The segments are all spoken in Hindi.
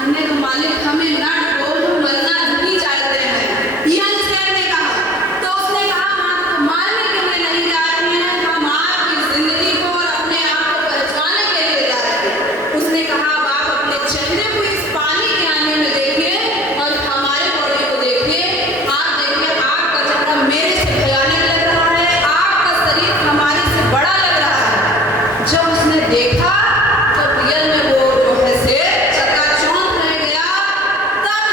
हमने तो मालिक हमें ना डोल मरना नहीं चाहते हैं, यह शेर ने कहा। तो उसने कहा हम आपको मारने के लिए नहीं जा रहे हैं, हम आपकी जिंदगी को और अपने आप को बचाने के लिए जा रहे हैं। उसने कहा अब आप अपने चेहरे को इस पानी के आने में देखिए और हमारे बॉडी को देखिए। आप देखिए आपका चेहरा मेरे से भयानक लग रहा है, आपका शरीर हमारे से बड़ा लग रहा है। जब उसने देखा तो रियल में वो जो है शेर चकाचौंध रह गया। तब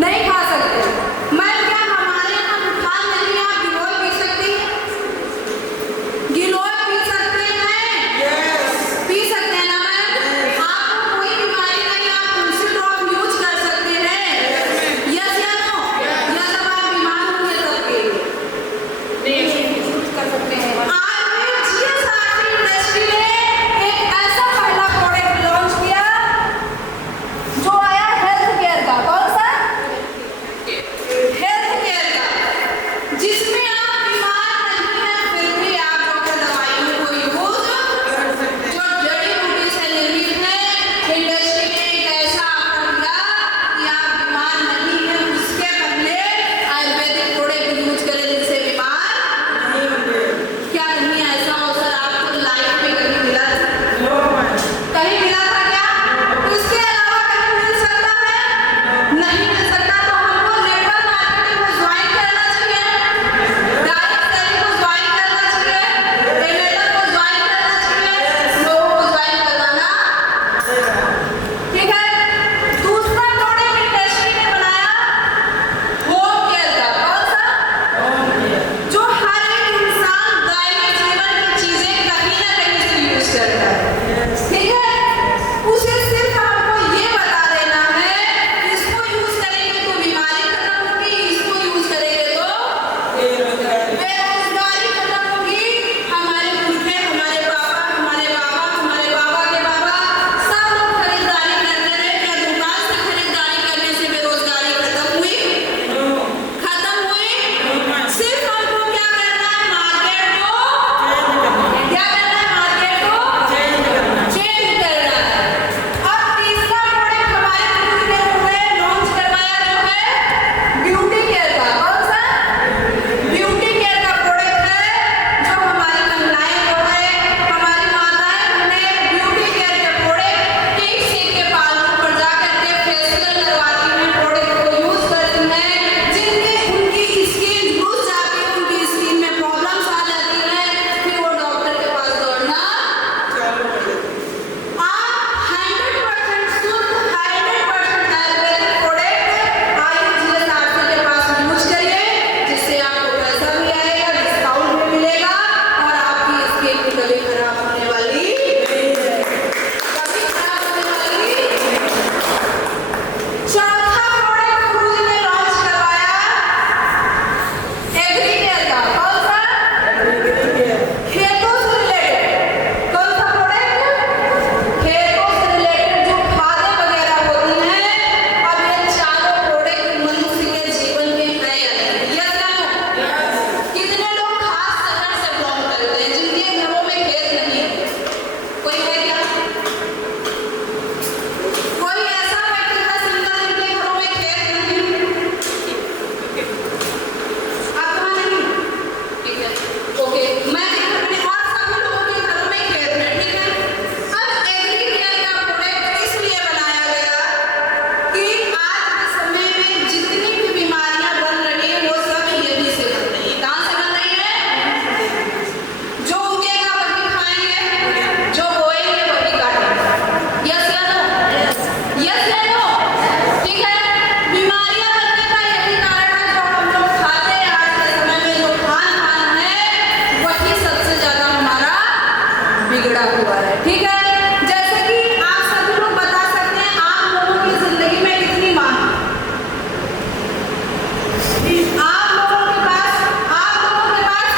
नहीं खा सकते। मैं क्या हमारे यहाँ मिठाई नहीं है, आप गिलोय पी सकती हैं? गिलोय पी सकते हैं? पी सकते हैं ना मैम? आपको कोई बीमारी नहीं, आप तुलसी ड्रॉप यूज कर सकते हैं। यस या नो? या जब आप बीमार होंगे तब के यूज कर सकते हैं। आज में जीएसआरटी इंडस्ट्री ने एक ऐसा पहला प्रोडक्ट लॉन्च किया जो आया हेल्थ केयर का। कौन सा? हेल्थ केयर का, जिसमें आप बीमार नहीं हैं फिर भी आप डॉक्टर दवाइयों को यूज जो जड़ी बूटी से निर्मित है। इंडस्ट्री ने एक ऐसा ऑफर दिया कि आप बीमार नहीं हैं उसके बदले आयुर्वेदिक प्रोडक्ट यूज करें जिससे बीमार क्या नहीं। ऐसा अवसर आपको लाइफ में कहीं मिला था? कहीं मिला था क्या? इसके अलावा कहीं मिल सकता है? नहीं मिल सकता। तो हमको नेटवर्क मार्केटिंग को ज्वाइन करना चाहिए, डायरेक्ट सेलिंग को ज्वाइन करना चाहिए, एमएलएम को ज्वाइन करना चाहिए, लोगों को ज्वाइन करवाना। ठीक है। दूसरा प्रोडक्ट इंडस्ट्री ने बनाया होम केयर का। कौन सा? जो हर एक इंसान दैनिक जीवन की चीजें कहीं ना कहीं से यूज करता है। ठीक है। उसे सिर्फ हमको ये बता देना है इसको यूज करेंगे तो बीमारी खत्म होगी, इसको यूज करेंगे तो बेरोजगारी खत्म होगी। हमारे पुरखे, हमारे बाबा, हमारे बाबा, हमारे बाबा के बाबा सब लोग खरीदारी करते रहे। क्या दुकान से खरीदारी करने से बेरोजगारी खत्म हुई? खत्म हुई? सिर्फ हमको क्या करना है? मार्केट को क्या करना है? मार्केट को चेंज करना है। अब तीसरा प्रोडक्ट हमारे ग्रुप ने हुए लॉन्च करवाया जो है ब्यूटी केयर का। कौन सा? ब्यूटी केयर का प्रोडक्ट है जो हमारी महिलाएं जो है, हमारी माताएं उन्हें ब्यूटी केयर के प्रोडक्ट एक से एक के पार्लर पर जा करके फेशियल करवाती हैं, प्रोडक्ट को यूज करती हैं, जिनमें उनकी स्किन घुस जाती है, उनकी स्किन में प्रॉब्लम्स आ जाती हैं, फिर वो डॉक्टर के पास दौड़ना। आप 100% शुद्ध 100% आयुर्वेदिक प्रोडक्ट आइए जीएसआरटी के पास यूज करिए, जिससे आपको पैसा भी आएगा, डिस्काउंट भी मिलेगा और आपकी स्किन भी कभी खराब होने वाली चौथा प्रोडक्ट गुरु जी ने लॉन्च करवाया एग्री केयर का। कौन सा? खेतों से रिलेटेड। कौन सा प्रोडक्ट? खेतों से रिलेटेड जो खादें वगैरह होती हैं। अब ये चारों प्रोडक्ट मनुष्य के जीवन में है या नहीं? यस या नो? कितने लोग खास शहर से बिलोंग करते हैं जिनके घरों में खेत नहीं है? कोई है क्या? कोई ऐसा व्यक्ति है जिनके घरों में खेत नहीं? आपका नहीं? ठीक है। ओके। मैं अपने और सभी लोगों के घरों में खेत है। ठीक है। अब एग्री केयर का प्रोडक्ट इसलिए बनाया गया कि आज के समय में जितनी भी बीमारियां बन रही हैं वो सब यही से बन रही है। कहाँ से बन रही है? जो उगेगा वही खाएंगे, जो बोएंगे वही काटेंगे। यस या नो? यस या नो? ठीक है। बीमारियां बनने का यही कारण है जो हम लोग खाते हैं। आज के समय में जो खान पान है वही सबसे ज्यादा हमारा बिगड़ा हुआ है। ठीक है। जैसे कि आप सभी लोग बता सकते हैं आम लोगों की जिंदगी में कितनी मांग है? आप लोगों के पास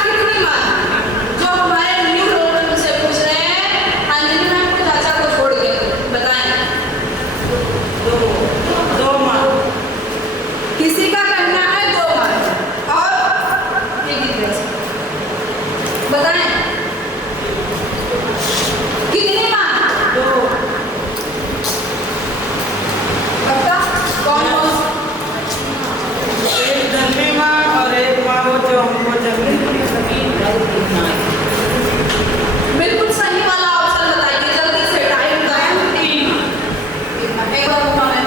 कितनी मांग है? जो हमारे न्यू लोग उनसे पूछ रहे हैं, अंजलि मैम को चाचा को छोड़ के बताएं। दो माह किसी का कहना है 2 मांग और एक ही ड्रेस। बताएं कितनी मांग? 2 पक्का? कौन कौन? एक जन्मी माँ और एक माँ वो जो हमको जमीन बिल्कुल सही वाला ऑप्शन बताइए जल्दी से। टाइम का है 3 माह। एक बार मौका मैं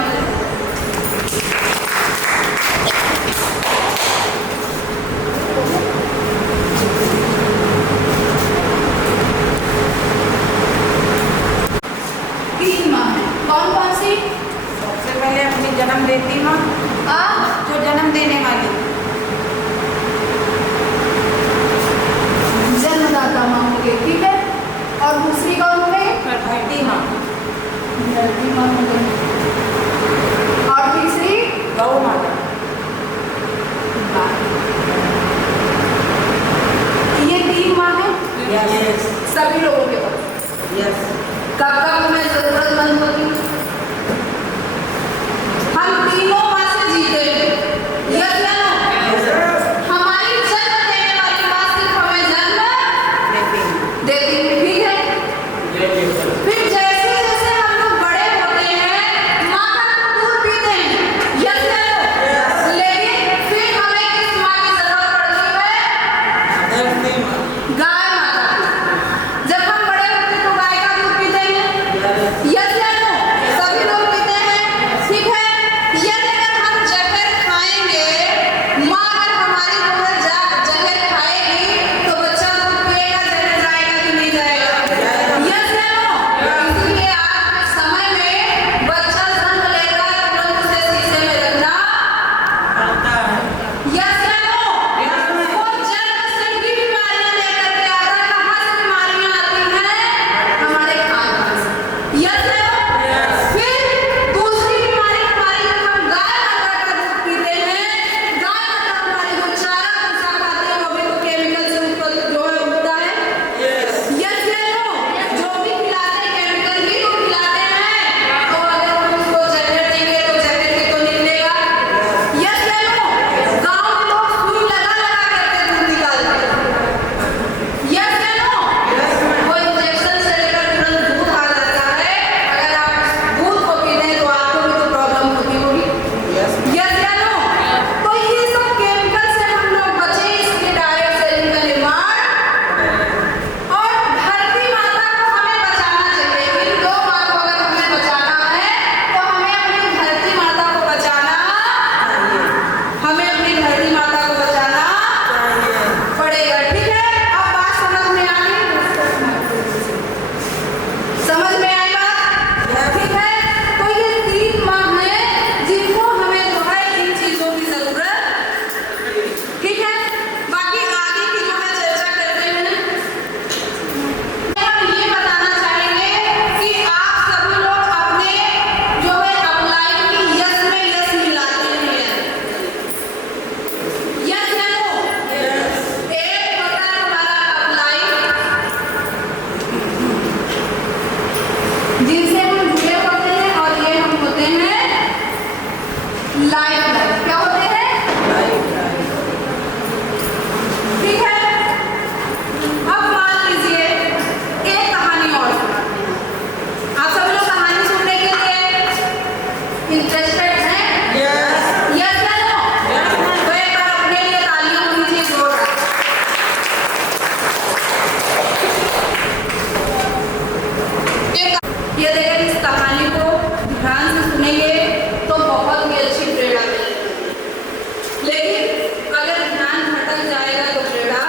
लेकिन अगर ध्यान भटक जाएगा तो बेटा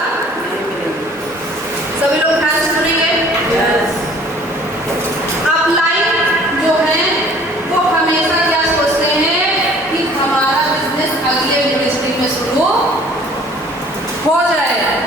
सभी लोग ध्यान से सुनेंगे। अपलाइन जो है वो हमेशा क्या सोचते हैं कि हमारा बिजनेस अगले यूनिवर्सिटी में शुरू हो जाए।